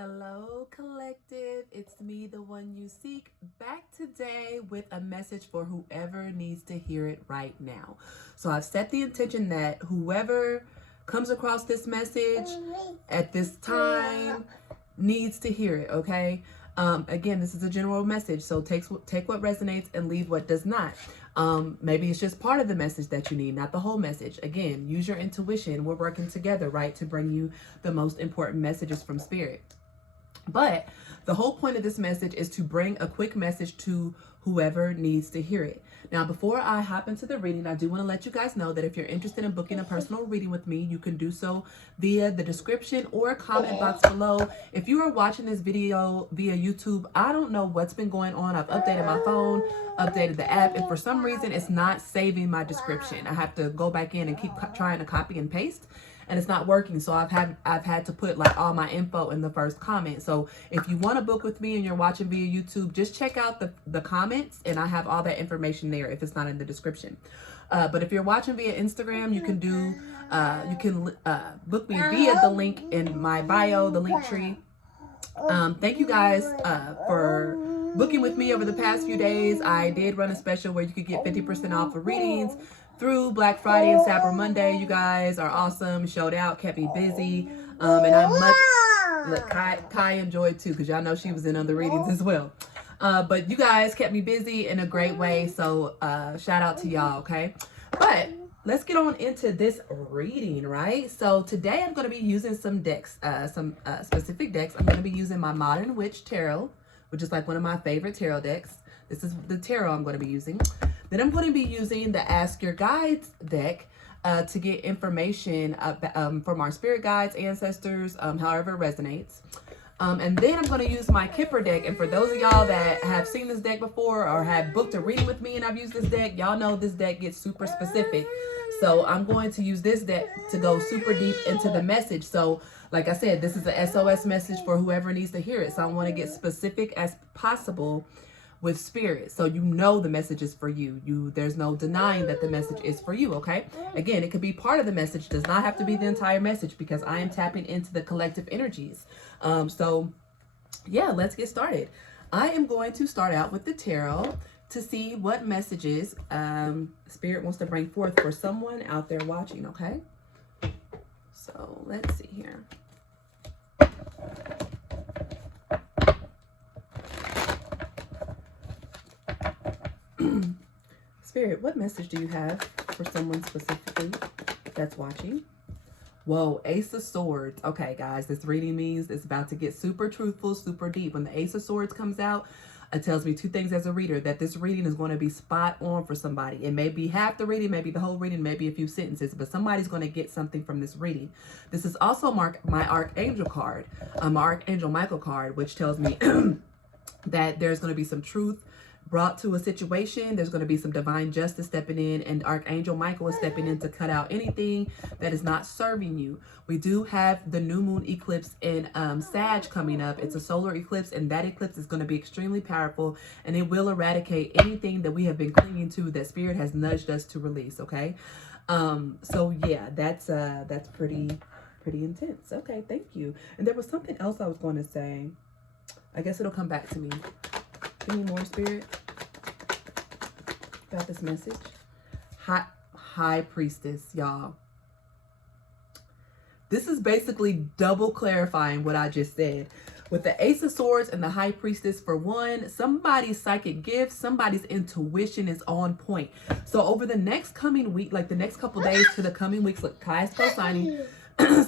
Hello, collective. It's me, the one you seek, back today with a message for whoever needs to hear it right now. So I've set the intention that whoever comes across this message at this time needs to hear it, okay? Again, this is a general message, so take what resonates and leave what does not. Maybe it's just part of the message that you need, not the whole message. Again, use your intuition. We're working together, right, to bring you the most important messages from spirit. But the whole point of this message is to bring a quick message to whoever needs to hear it. Now, before I hop into the reading, I do want to let you guys know that if you're interested in booking a personal reading with me, you can do so via the description or comment box below. If you are watching this video via YouTube, I don't know what's been going on. I've updated my phone, updated the app, and for some reason, it's not saving my description. I have to go back in and keep trying to copy and paste, and it's not working. So I've had to put like all my info in the first comment. So if you want to book with me and you're watching via YouTube, just check out the comments, and I have all that information there if it's not in the description. But if you're watching via Instagram, you can book me via the link in my bio, the link tree. Thank you guys for booking with me over the past few days. I did run a special where you could get 50% off for readings through Black Friday and Cyber Monday. You guys are awesome. Showed out, kept me busy. And Kai enjoyed too, because y'all know she was in other readings as well. But you guys kept me busy in a great way. So shout out to y'all, okay? But let's get on into this reading, right? So today I'm going to be using some decks, some specific decks. I'm going to be using my Modern Witch Tarot, which is like one of my favorite tarot decks. This is the tarot I'm going to be using. Then I'm going to be using the Ask Your Guides deck to get information from our spirit guides, ancestors, however it resonates. And then I'm going to use my Kipper deck. And for those of y'all that have seen this deck before or have booked a reading with me and I've used this deck, y'all know this deck gets super specific. So I'm going to use this deck to go super deep into the message. So like I said, this is a SOS message for whoever needs to hear it. So I want to get specific as possible with spirit, so you know the message is for you. There's no denying that the message is for you, okay? Again, it could be part of the message, does not have to be the entire message, because I am tapping into the collective energies. So yeah, let's get started. I am going to start out with the tarot to see what messages spirit wants to bring forth for someone out there watching, okay? So let's see here. Spirit, what message do you have for someone specifically that's watching? Whoa, Ace of Swords. Okay, guys, this reading means it's about to get super truthful, super deep. When the Ace of Swords comes out, it tells me two things as a reader, that this reading is going to be spot on for somebody. It may be half the reading, maybe the whole reading, maybe a few sentences, but somebody's going to get something from this reading. This is also my Archangel card, my Archangel Michael card, which tells me that there's going to be some truth brought to a situation. There's going to be some divine justice stepping in, and Archangel Michael is stepping in to cut out anything that is not serving you. We do have the new moon eclipse in Sag coming up. It's a solar eclipse, and that eclipse is going to be extremely powerful, and it will eradicate anything that we have been clinging to that spirit has nudged us to release, okay? So yeah, that's pretty intense. Okay, thank you. And there was something else I was going to say. I guess it'll come back to me. Give me more, spirit, about this message. High Priestess, y'all. This is basically double clarifying what I just said. With the Ace of Swords and the High Priestess, for one, somebody's psychic gift, somebody's intuition is on point. So over the next coming week, like the next couple days to the coming weeks, look, Kai's co-signing,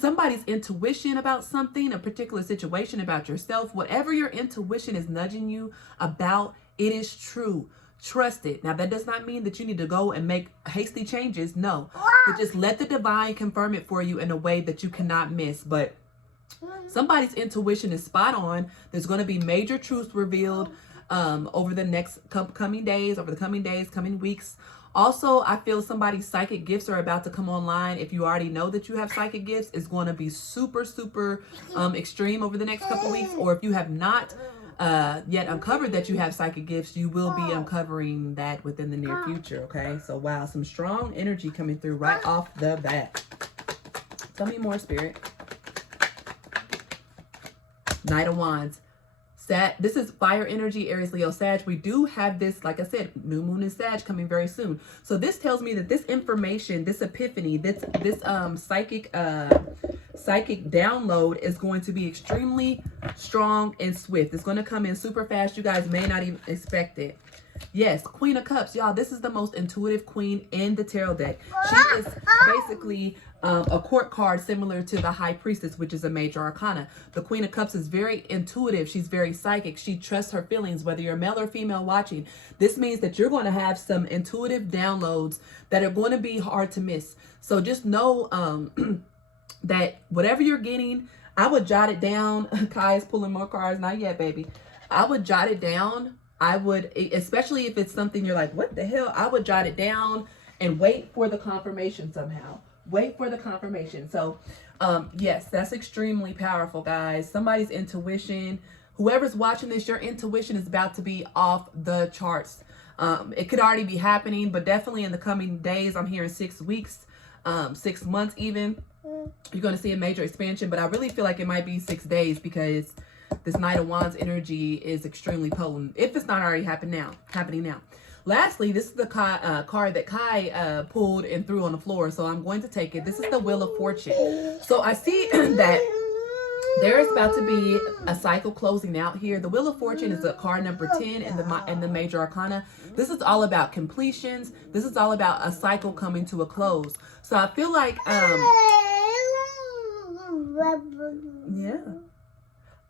somebody's intuition about something, a particular situation, about yourself, whatever your intuition is nudging you about, it is true. Trust it. Now, that does not mean that you need to go and make hasty changes. No, but just let the divine confirm it for you in a way that you cannot miss. But somebody's intuition is spot on. There's going to be major truths revealed over the next coming days, coming weeks. Also, I feel somebody's psychic gifts are about to come online. If you already know that you have psychic gifts, it's going to be super extreme over the next couple weeks. Or if you have not yet uncovered that you have psychic gifts, you will be uncovering that within the near future, okay? So, wow, some strong energy coming through right off the bat. Tell me more, Spirit. Knight of Wands. This is fire energy, Aries, Leo, Sag. We do have this, like I said, new moon in Sag coming very soon. So this tells me that this information, this epiphany, this psychic download is going to be extremely strong and swift. It's going to come in super fast. You guys may not even expect it. Yes, Queen of Cups. Y'all, this is the most intuitive queen in the tarot deck. She is basically a court card similar to the High Priestess, which is a major arcana. The Queen of Cups is very intuitive. She's very psychic. She trusts her feelings, whether you're male or female watching. This means that you're going to have some intuitive downloads that are going to be hard to miss. So just know that whatever you're getting, I would jot it down. Kai is pulling more cards. Not yet, baby. I would jot it down. I would, especially if it's something you're like, what the hell? I would jot it down and wait for the confirmation somehow. Wait for the confirmation. So, yes, that's extremely powerful, guys. Somebody's intuition, whoever's watching this, your intuition is about to be off the charts. It could already be happening, but definitely in the coming days, I'm hearing 6 weeks, 6 months even, you're going to see a major expansion. But I really feel like it might be 6 days because this Knight of Wands energy is extremely potent, if it's not already happening now. Lastly, this is the card that Kai pulled and threw on the floor, so I'm going to take it. This is the Wheel of Fortune. So I see that there is about to be a cycle closing out here. The Wheel of Fortune is the card number 10 in the major arcana. This is all about completions. This is all about a cycle coming to a close. So I feel like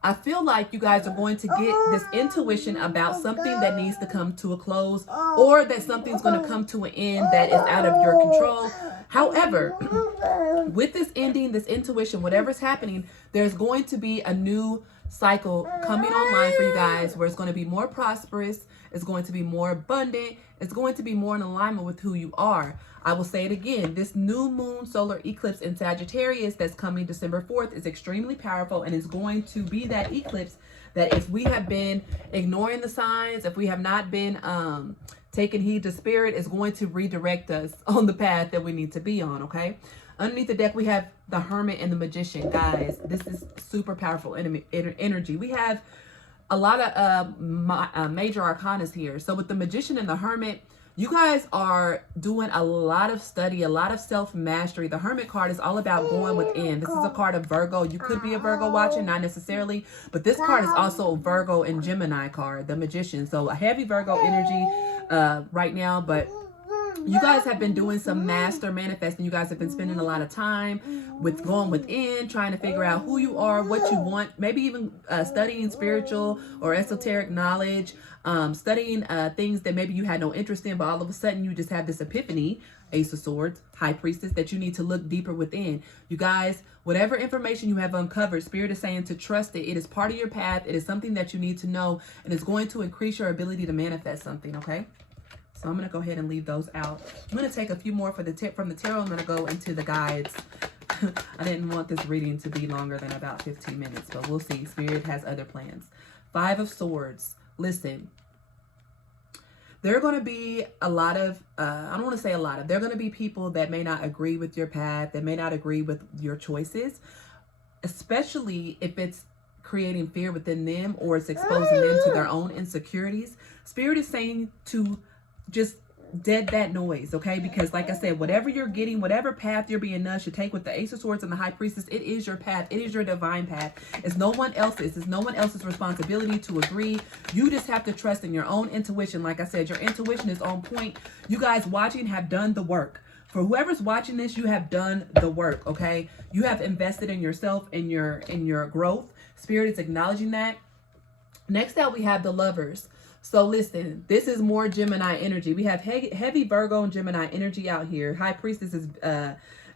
I feel like you guys are going to get this intuition about something that needs to come to a close, or that something's going to come to an end that is out of your control. However, with this ending, this intuition, whatever's happening, there's going to be a new cycle coming online for you guys where it's going to be more prosperous. It's going to be more abundant. It's going to be more in alignment with who you are. I will say it again. This new moon solar eclipse in Sagittarius that's coming December 4th is extremely powerful, and is going to be that eclipse that if we have been ignoring the signs, if we have not been taking heed to spirit, is going to redirect us on the path that we need to be on, okay? Underneath the deck, we have the Hermit and the Magician. Guys, this is super powerful energy. We have a lot of major arcanas here. So with the Magician and the Hermit, you guys are doing a lot of study, a lot of self-mastery. The Hermit card is all about going within. This is a card of Virgo. You could be a Virgo watching, not necessarily, but this card is also a Virgo and Gemini card, the Magician. So a heavy Virgo energy right now, but you guys have been doing some master manifesting. You guys have been spending a lot of time with going within, trying to figure out who you are, what you want, maybe even studying spiritual or esoteric knowledge, studying things that maybe you had no interest in, but all of a sudden you just have this epiphany, Ace of Swords, High Priestess, that you need to look deeper within. You guys, whatever information you have uncovered, Spirit is saying to trust it. It is part of your path. It is something that you need to know, and it's going to increase your ability to manifest something, okay? So I'm going to go ahead and leave those out. I'm going to take a few more for the from the tarot. I'm going to go into the guides. I didn't want this reading to be longer than about 15 minutes, but we'll see. Spirit has other plans. 5 of Swords. Listen, there are going to be a lot of, I don't want to say a lot of, there are going to be people that may not agree with your path, that may not agree with your choices, especially if it's creating fear within them or it's exposing them to their own insecurities. Spirit is saying to just dead that noise, okay? Because like I said, whatever you're getting, whatever path you're being nudged to take with the Ace of Swords and the High Priestess, it is your path. It is your divine path. It's no one else's. It's no one else's responsibility to agree. You just have to trust in your own intuition. Like I said, your intuition is on point. You guys watching have done the work. For whoever's watching this, you have done the work, okay? You have invested in yourself, in your growth. Spirit is acknowledging that. Next out, we have the Lovers. So listen, this is more Gemini energy. We have heavy Virgo and Gemini energy out here. High Priestess is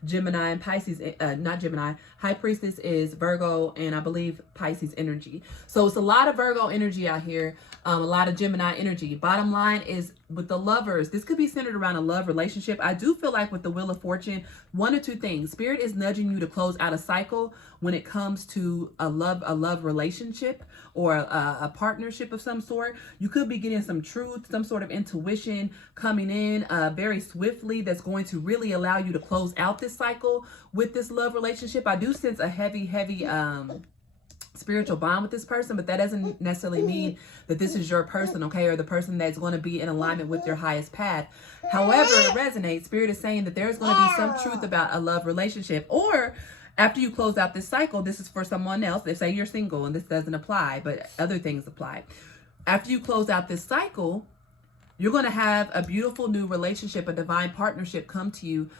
Gemini and Pisces, not Gemini. High Priestess is Virgo and I believe Pisces energy. So it's a lot of Virgo energy out here, a lot of Gemini energy. Bottom line is with the Lovers, this could be centered around a love relationship. I do feel like with the Wheel of Fortune, 1 or 2 things. Spirit is nudging you to close out a cycle when it comes to a love relationship or a partnership of some sort. You could be getting some truth, some sort of intuition coming in very swiftly that's going to really allow you to close out this cycle with this love relationship. I do sense a heavy spiritual bond with this person, but that doesn't necessarily mean that this is your person, okay, or the person that's going to be in alignment with your highest path. However it resonates, Spirit is saying that there's going to be some truth about a love relationship, or after you close out this cycle, this is for someone else. If say you're single and this doesn't apply, but other things apply. After you close out this cycle, you're going to have a beautiful new relationship, a divine partnership come to you,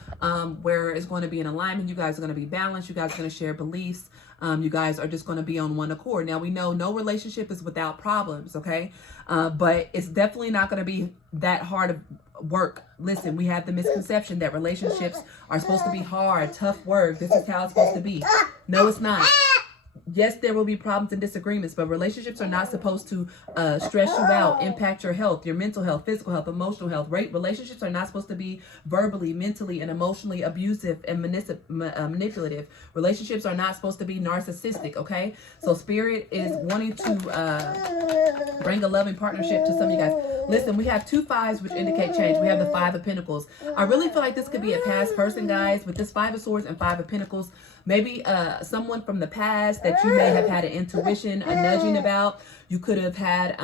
where it's going to be in alignment. You guys are going to be balanced. You guys are going to share beliefs. You guys are just going to be on one accord. Now, we know no relationship is without problems, okay? But it's definitely not going to be that hard of work. Listen, we have the misconception that relationships are supposed to be hard, tough work. This is how it's supposed to be. No, it's not. Yes, there will be problems and disagreements, but relationships are not supposed to stress you out, impact your health, your mental health, physical health, emotional health. Right? Relationships are not supposed to be verbally, mentally, and emotionally abusive and manipulative. Relationships are not supposed to be narcissistic, okay? So Spirit is wanting to bring a loving partnership to some of you guys. Listen, we have 2 5s, which indicate change. We have the 5 of Pentacles. I really feel like this could be a past person, guys, with this 5 of Swords and 5 of Pentacles. Maybe someone from the past that you may have had an intuition, a nudging about. You could have had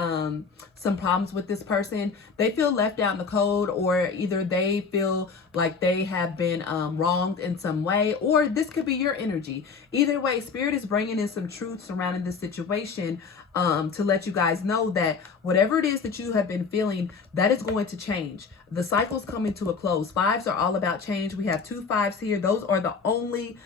some problems with this person. They feel left out in the cold, or either they feel like they have been wronged in some way, or this could be your energy. Either way, Spirit is bringing in some truth surrounding this situation to let you guys know that whatever it is that you have been feeling, that is going to change. The cycle's coming to a close. 5s are all about change. We have 2 5s here. Those are the only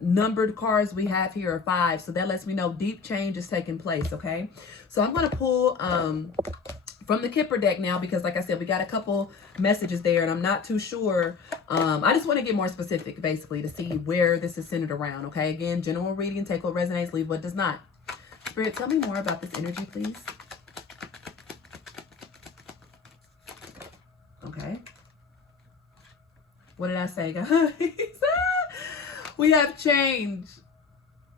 numbered cards we have here are 5, so that lets me know deep change is taking place. Okay, so I'm going to pull from the Kipper deck now, because like I said, we got a couple messages there and I'm not too sure. I just want to get more specific, basically, to see where this is centered around. Okay, again, general reading, take what resonates, leave what does not. Spirit, tell me more about this energy, please. Okay, what did I say, guys? We have change.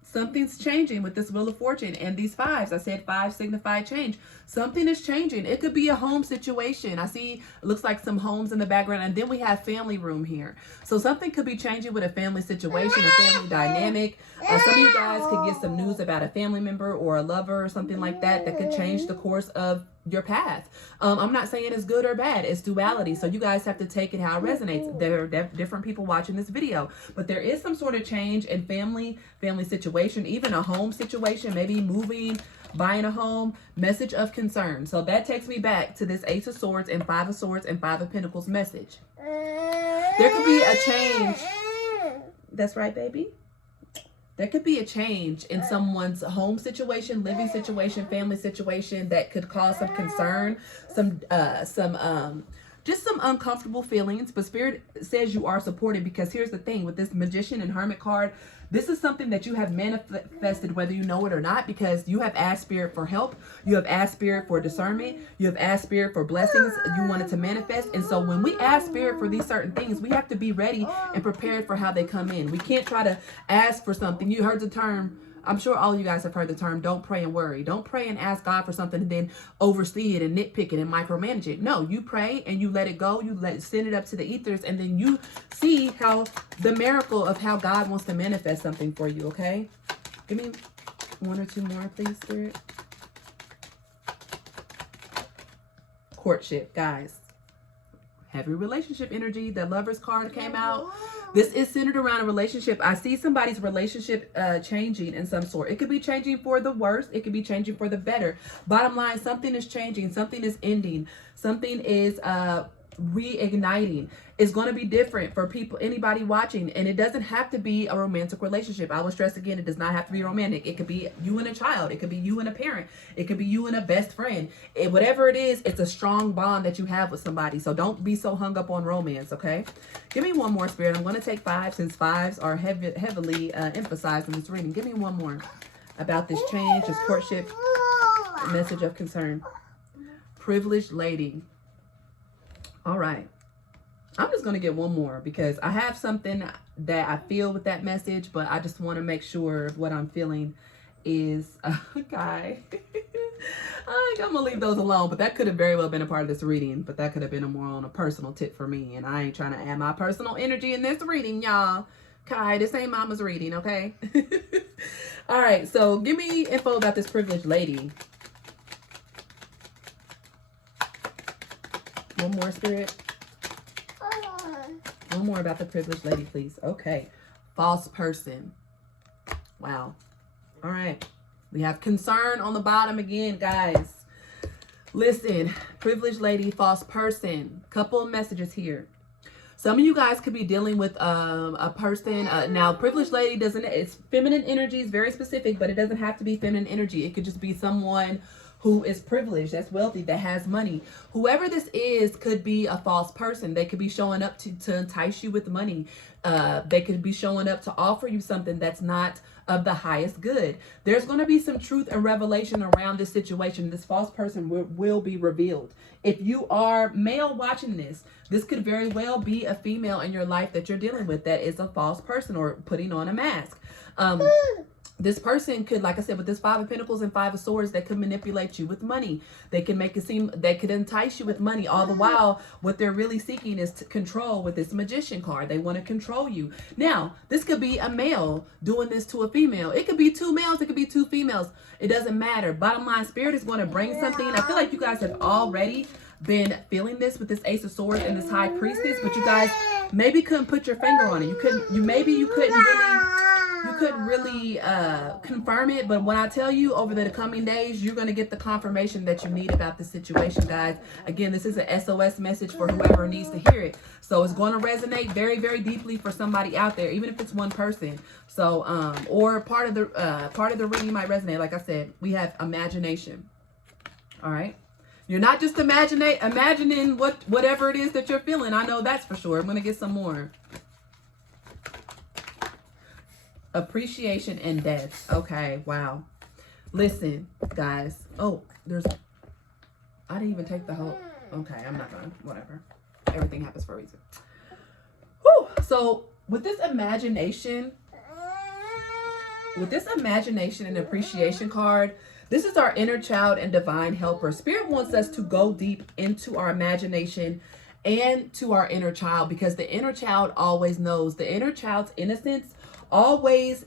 Something's changing with this Wheel of Fortune and these 5s. I said 5 signify change. Something is changing. It could be a home situation. I see it looks like some homes in the background, and then we have family room here. So something could be changing with a family situation, a family dynamic. Some of you guys could get some news about a family member or a lover or something like that that could change the course of your path. I'm not saying it's good or bad. It's duality. So you guys have to take it how it resonates. There are different people watching this video, but there is some sort of change in family situation, even a home situation, maybe moving, buying a home, message of concern. So that takes me back to this Ace of Swords and 5 of Swords and 5 of Pentacles message. There could be a change. That's right, baby. There could be a change in someone's home situation, living situation, family situation that could cause some concern, just some uncomfortable feelings. But Spirit says you are supported, because here's the thing with this Magician and Hermit card. This is something that you have manifested whether you know it or not, because you have asked Spirit for help. You have asked Spirit for discernment. You have asked Spirit for blessings you wanted to manifest. And so when we ask Spirit for these certain things, we have to be ready and prepared for how they come in. We can't try to ask for something. You heard the term, I'm sure all of you guys have heard the term, don't pray and worry. Don't pray and ask God for something and then oversee it and nitpick it and micromanage it. No, you pray and you let it go. You send it up to the ethers, and then you see how the miracle of how God wants to manifest something for you, okay? Give me 1 or 2 more, please, Spirit. Courtship, guys. Heavy relationship energy. The Lover's card came out. This is centered around a relationship. I see somebody's relationship changing in some sort. It could be changing for the worse. It could be changing for the better. Bottom line, something is changing. Something is ending. Something is reigniting. It's going to be different for people, anybody watching. And it doesn't have to be a romantic relationship. I will stress again, it does not have to be romantic. It could be you and a child. It could be you and a parent. It could be you and a best friend. Whatever it is, it's a strong bond that you have with somebody. So don't be so hung up on romance, okay? Give me 1 more, Spirit. I'm going to take 5, since 5s are heavily emphasized in this reading. Give me 1 more about this change, this courtship, message of concern. Privileged lady. All right. I'm just going to get 1 more, because I have something that I feel with that message, but I just want to make sure what I'm feeling is guy. I'm going to leave those alone, but that could have very well been a part of this reading, but that could have been more on a personal tip for me, and I ain't trying to add my personal energy in this reading, y'all. Kai, this ain't mama's reading, okay? All right, so give me info about this privileged lady. One more, Spirit. One more about the privileged lady, please. Okay. False person. Wow. All right. We have concern on the bottom again, guys. Listen, privileged lady, false person. Couple of messages here. Some of you guys could be dealing with a person. Now, privileged lady doesn't, it's feminine energy, is very specific, but it doesn't have to be feminine energy. It could just be someone who is privileged, that's wealthy, that has money. Whoever this is could be a false person. They could be showing up to entice you with money. They could be showing up to offer you something that's not of the highest good. There's going to be some truth and revelation around this situation. This false person will be revealed. If you are male watching this, this could very well be a female in your life that you're dealing with that is a false person or putting on a mask. This person could, like I said, with this Five of Pentacles and Five of Swords, they could manipulate you with money. They can make it seem, they could entice you with money. All the while, what they're really seeking is to control with this Magician card. They want to control you. Now, this could be a male doing this to a female. It could be two males. It could be two females. It doesn't matter. Bottom line, Spirit is going to bring something. I feel like you guys have already been feeling this with this Ace of Swords and this High Priestess, but you guys maybe couldn't put your finger on it. You couldn't really confirm it, but when I tell you over the coming days, you're going to get the confirmation that you need about this situation, guys. Again, this is an SOS message for whoever needs to hear it. So it's going to resonate very, very deeply for somebody out there, even if it's one person. So, or part of the reading might resonate. Like I said, we have imagination. All right. You're not just imagining whatever it is that you're feeling. I know that's for sure. I'm going to get some more. Appreciation and death. Okay, wow. Listen, guys. Oh, I didn't even take the whole. Okay, I'm not gonna. Whatever. Everything happens for a reason. Whew. So with this imagination and appreciation card, this is our inner child and divine helper. Spirit wants us to go deep into our imagination and to our inner child, because the inner child always knows. The inner child's innocence always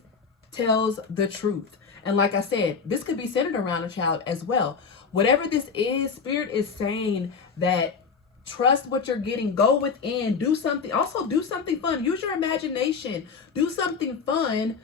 tells the truth. And like I said, this could be centered around a child as well. Whatever this is, Spirit is saying that trust what you're getting, go within, do something. Also do something fun. Use your imagination. Do something fun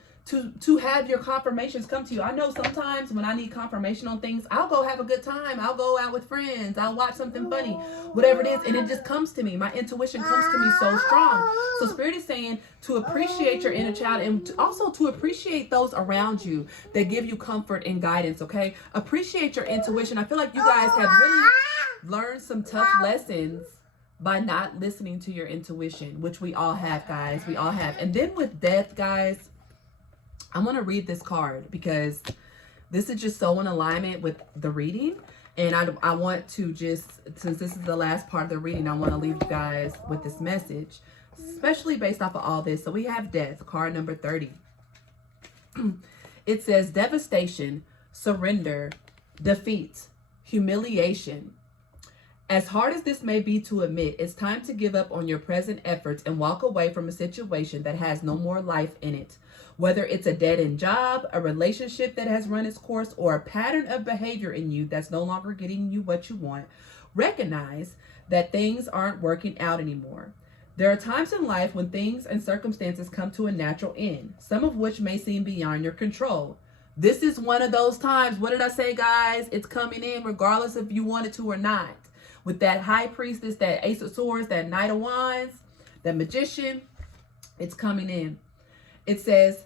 to have your confirmations come to you. I know sometimes when I need confirmation on things, I'll go have a good time. I'll go out with friends. I'll watch something funny, whatever it is. And it just comes to me. My intuition comes to me so strong. So Spirit is saying to appreciate your inner child and also to appreciate those around you that give you comfort and guidance, okay? Appreciate your intuition. I feel like you guys have really learned some tough lessons by not listening to your intuition, which we all have, guys. We all have. And then with death, guys, I'm going to read this card because this is just so in alignment with the reading. And I want to just, since this is the last part of the reading, I want to leave you guys with this message, especially based off of all this. So we have death, card number 30. It says devastation, surrender, defeat, humiliation. As hard as this may be to admit, it's time to give up on your present efforts and walk away from a situation that has no more life in it. Whether it's a dead-end job, a relationship that has run its course, or a pattern of behavior in you that's no longer getting you what you want, recognize that things aren't working out anymore. There are times in life when things and circumstances come to a natural end, some of which may seem beyond your control. This is one of those times. What did I say, guys? It's coming in regardless if you want it to or not. With that High Priestess, that Ace of Swords, that Knight of Wands, that Magician, it's coming in. It says,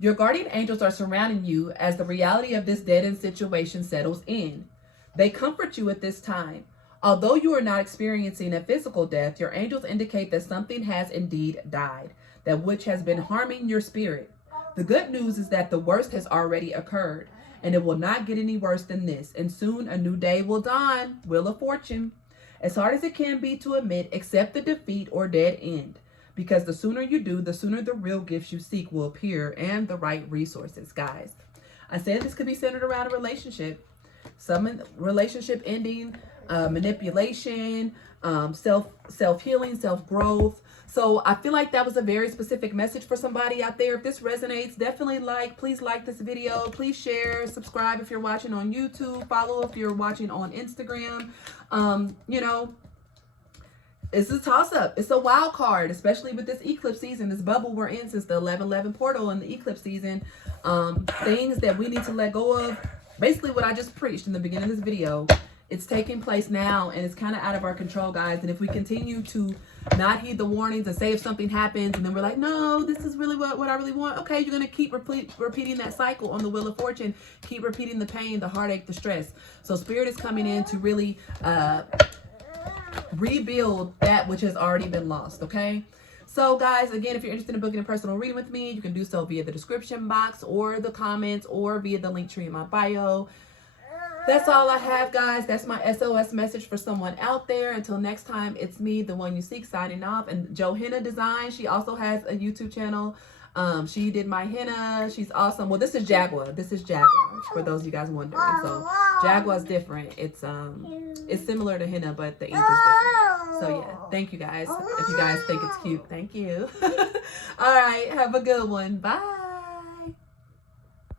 your guardian angels are surrounding you as the reality of this dead-end situation settles in. They comfort you at this time. Although you are not experiencing a physical death, your angels indicate that something has indeed died, that which has been harming your spirit. The good news is that the worst has already occurred, and it will not get any worse than this. And soon a new day will dawn, Wheel of Fortune. As hard as it can be to admit, accept the defeat or dead end. Because the sooner you do, the sooner the real gifts you seek will appear and the right resources, guys. I said this could be centered around a relationship. Some relationship ending. manipulation, self-healing, self-growth. So I feel like that was a very specific message for somebody out there. If this resonates, definitely please like this video. Please share, subscribe if you're watching on YouTube, follow if you're watching on Instagram. You know, it's a toss-up. It's a wild card, especially with this eclipse season, this bubble we're in since the 11/11 portal and the eclipse season. Things that we need to let go of. Basically what I just preached in the beginning of this video. It's taking place now, and it's kind of out of our control, guys. And if we continue to not heed the warnings and say if something happens, and then we're like, no, this is really what I really want. Okay, you're going to keep repeating that cycle on the Wheel of Fortune. Keep repeating the pain, the heartache, the stress. So Spirit is coming in to really rebuild that which has already been lost, okay? So guys, again, if you're interested in booking a personal reading with me, you can do so via the description box or the comments or via the link tree in my bio. That's all I have, guys. That's my SOS message for someone out there. Until next time, it's me, the one you seek, signing off. And Johanna Design, she also has a YouTube channel. She did my henna. She's awesome. Well, this is Jaguar. This is Jaguar, for those of you guys wondering. So Jaguar's different. It's similar to henna, but the ink is different. So yeah, thank you guys. If you guys think it's cute, thank you. All right, have a good one. Bye.